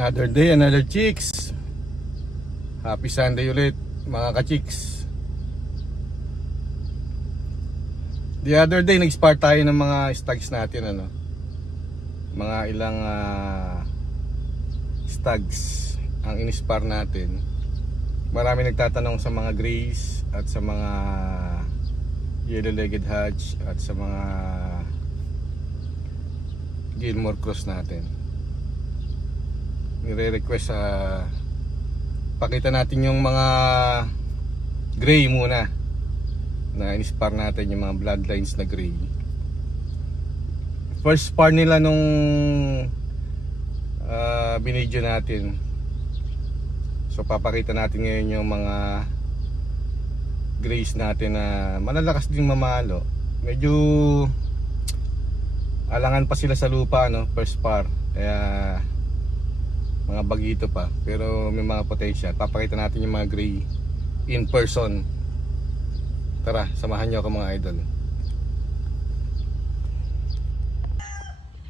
Another day, another chicks. Happy Sunday ulit mga ka-chicks. The other day nag-spar tayo ng mga stags natin, ano. Mga ilang stags ang in-spar natin. Marami nagtatanong sa mga grays at sa mga yellow-legged hatch at sa mga Gilmore cross natin. Nire-request pakita natin yung mga gray muna na in-spar natin, yung mga bloodlines na gray. First spar nila nung binidyo natin. So papakita natin ngayon yung mga grays natin na malalakas din mamalo. Medyo alangan pa sila sa lupa, no? First spar, kaya mga bagito pa, pero may mga potential. Papakita natin yung mga gray in person. Tara, samahan nyo ako mga idol.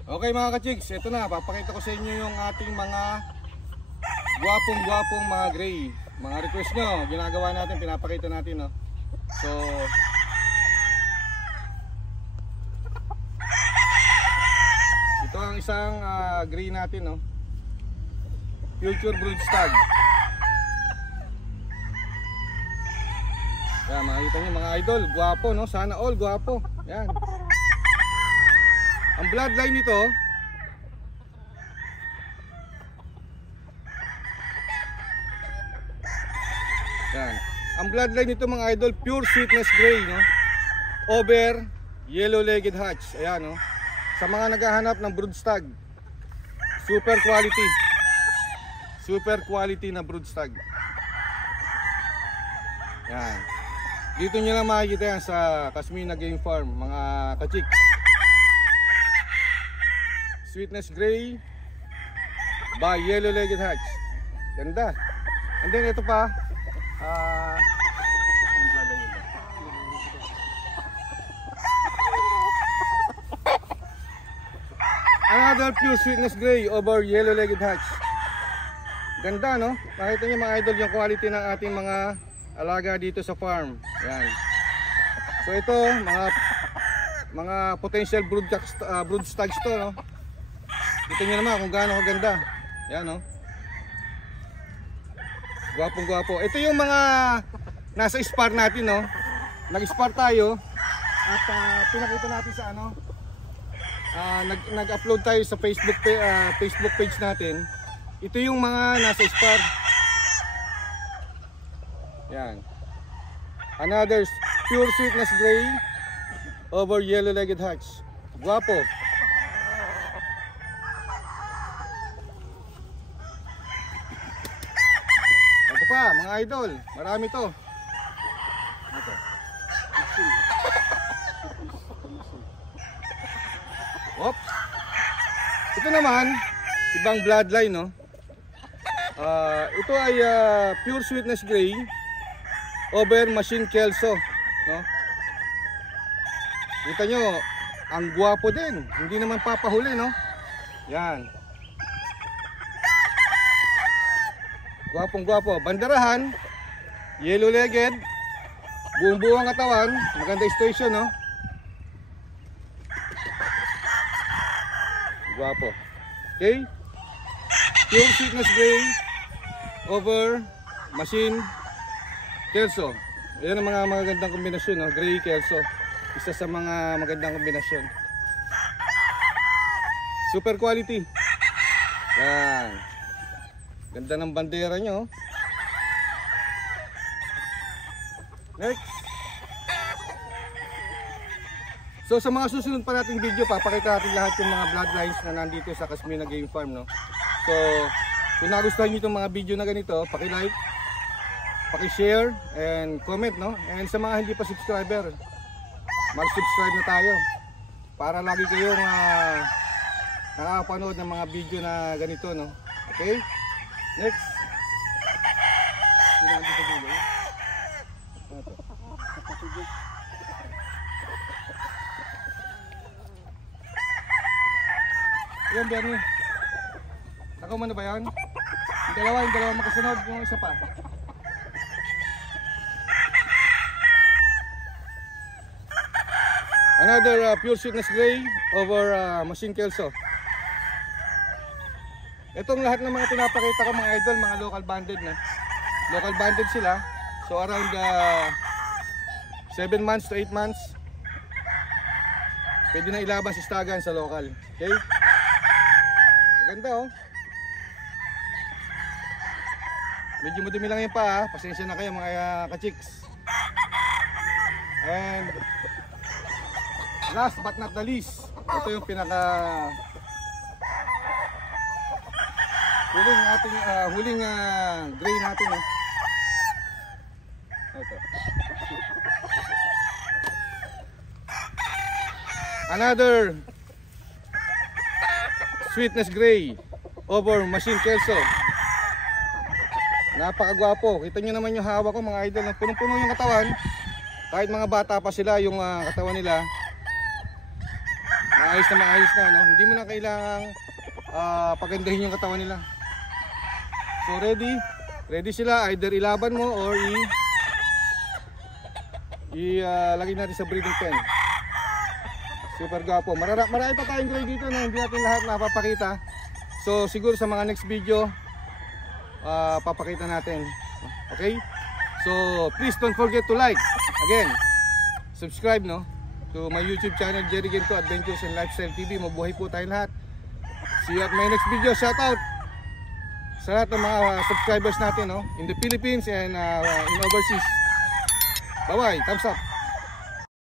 Okay mga ka-chicks, ito na, papakita ko sa inyo yung ating mga gwapong mga gray. Mga request nyo, ginagawa natin, pinapakita natin, no? So ito ang isang gray natin, no? Future brood stag. Yan, makikita nyo mga idol, gwapo, no? Sana all gwapo. Yan. Ang bloodline nito, yan. Ang bloodline nito mga idol, pure sweetness gray, no? Over yellow-legged hatch. Ayan, no? Sa mga naghahanap ng brood stag, super quality. Super quality na brood stag. Yan. Dito nyo lang makikita yan sa Casmina Game Farm, mga ka-chicks. Sweetness gray by yellow-legged hatch. Ganda. And then ito pa, another pure sweetness gray over yellow-legged hatch. Ganda, no? Makita nyo mga idol yung quality ng ating mga alaga dito sa farm. Yan. So ito, mga potential brood stags to, no? Kita nyo naman kung gaano kaganda. Yan, no? Gwapong gwapo. Ito yung mga nasa spar natin, no? Nag-spar tayo at pinakita natin sa ano, nag-upload tayo sa Facebook page natin. Ito yung mga nasa spar. Yan. Another pure sweetness gray over yellow-legged hatch. Guwapo. Ito pa mga idol, marami to. Ito. Oops. Ito naman ibang bloodline, no? Ito ay pure sweetness gray over machine kelso, no? Kita nyo, ang gwapo din, hindi naman papahuli, no? Yan, gwapong gwapo. Banderahan, yellow legged, buong buong katawan, maganda station, no? Gwapo. Okay, pure sweetness gray over machine kelso. Ayan ang mga magandang kombinasyon, no? Gray kelso, isa sa mga magandang kombinasyon. Super quality. Yan. Ganda ng bandera nyo. Next. So sa mga susunod pa nating video, papakita natin lahat yung mga bloodlines na nandito sa Casmina Game Farm, no? So kung nagustuhan nyo itong mga video na ganito, paki-like, paki-share, and comment, no? And sa mga hindi pa subscriber, mag-subscribe na tayo para lagi kayong nakakapanood ng mga video na ganito, no? Okay? Next. Yan, Bernie. Ako mo na ba yun? Yung dalawa makasunod, yung isa pa. Another pure sweetness gray over Machine Kelso. Itong lahat ng mga pinapakita ko mga idol, mga local banded na. Local banded sila. So around 7 months to 8 months. Pwede na ilaban si Stagan sa local. Okay? Maganda oh. Medyo madumi lang yung paa. Pasensya na kayo mga ka-chicks. And last but not the least, ito yung pinaka huling gray natin eh. Ito. Another sweetness gray over Machine Kelso. Napakagwapo. Kita nyo naman yung hawak ko mga idol. Punong-puno yung katawan. Kahit mga bata pa sila yung katawan nila. Maayos na no? Hindi mo na kailangang pagandahin yung katawan nila. So ready sila, either ilaban mo or lagay natin sa breeding pen. Super gwapo. Marami pa tayong gray dito na hindi natin lahat napapakita. So siguro sa mga next video papakita natin. Okay? So please don't forget to like. Again, subscribe no to my YouTube channel, Jerry Gento Adventures and Lifestyle TV. Mabuhay po tayo lahat. See you at my next video. Shout out sa lahat ng mga subscribers natin no, in the Philippines and in overseas. Bye bye. Thumbs up.